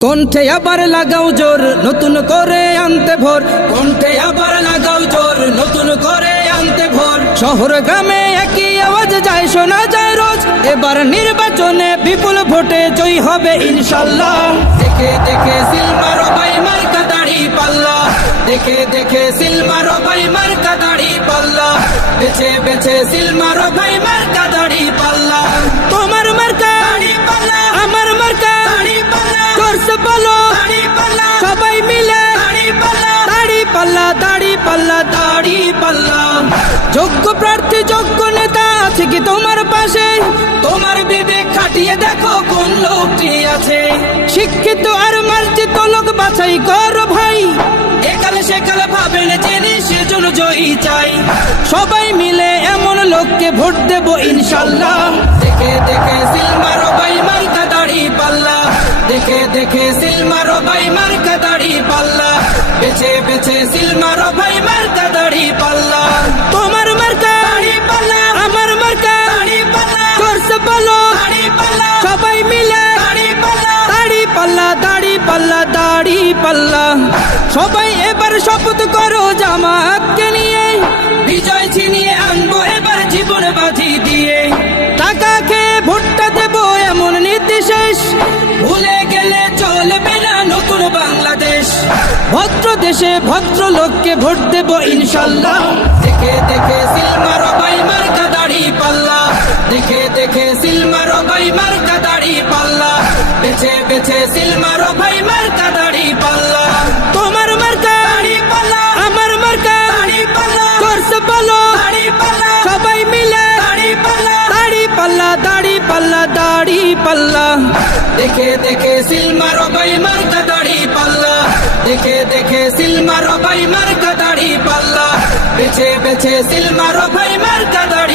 কণ্ঠে আবার লাগাও জোর নতুন করে আনতে ভোর, কণ্ঠে আবার লাগাও জোর নতুন করে আনতে ভোর। শহর গ্রামে একই আওয়াজ যায়, শোনা যায় রোজ, এবার নির্বাচনে বিপুল ভোটে জয় হবে ইনশাল্লাহ। দেখে দেখে সিল মারো ভাই মার্কা দাড়ি পাল্লা, দেখে দেখে সিল মারো ভাই মার্কা দাড়ি পাল্লা, বেছে বেছে সিল মারো ভাই মার্কা দাড়ি পাল্লা। তোমার মার্কা দাড়ি পাল্লা, আমার মার্কা দাড়ি পাল্লা, করছে বলো দাড়ি পাল্লা, সবাই মিলে দাড়ি পাল্লা, দাড়ি পাল্লা, দাড়ি পাল্লা, দাড়ি পাল্লা। যোগ্য প্রার্থী যোগ্য নেতা আছে কি তোমার পাশে? তোমার বিবেক খাটিয়ে দেখো কোন লোকটি আছে। শিক্ষিত আর মার্জিত লোক বাছাই করো ভাই, একালে সেকালে ভাবেন জেনে সেজন্য জয়ী চাই। সবাই মিলে এমন লোককে ভোট দেব ইনশাল্লাহ। দেখে দেখে সিল মারো ভাই মার্কা দাড়ি পাল্লা, দেখে দেখে সিল মারো ভাই মার্কা দাড়ি পাল্লা, বেছে বেছে সিল মারো ভাই মার্কা দাড়ি পাল্লা। তোমার মার্কা দাড়ি পাল্লা, আমার মার্কা দাড়ি পাল্লা, করছে বলো দাড়ি পাল্লা, সবাই মিলে দাড়ি পাল্লা, দাড়ি পাল্লা, দাড়ি পাল্লা, দাড়ি পাল্লা। সবাই এবার শপথ করো জামাতকে নিয়ে, বিজয় ছিনিয়ে আনবো এবার জীবন বাজি দিয়ে। টাকা খেয়ে ভোটটা দেবো এমন নীতি শেষ, ভুলে গেলে চলবে না নতুন বাংলাদেশ। ভদ্র দেশে ভদ্র লোককে ভোট দেব ইনশাল্লাহ। দেখে দেখে সিল মারো ভাই মার্কা দাড়ি পাল্লা, দেখে দেখে সিল মারো ভাই মার্কা দাড়ি পাল্লা, বেছে বেছে সিল মারো ভাই মার্কা দাড়ি পাল্লা। তোমার মার্কা দাড়ি পাল্লা, আমার মার্কা দাড়ি পাল্লা, করছে বলো দাড়ি পাল্লা, সবাই মিলে দাড়ি পাল্লা, দাড়ি পাল্লা, দাড়ি পাল্লা, দাড়ি পাল্লা। দেখে দেখে সিল মারো ভাই মার্কা দাড়ি পাল্লা, দেখে দেখে সিল মারো ভাই মার্কা দাড়ি পাল্লা, বেছে বেছে সিল মারো ভাই মার্কা দাড়ি।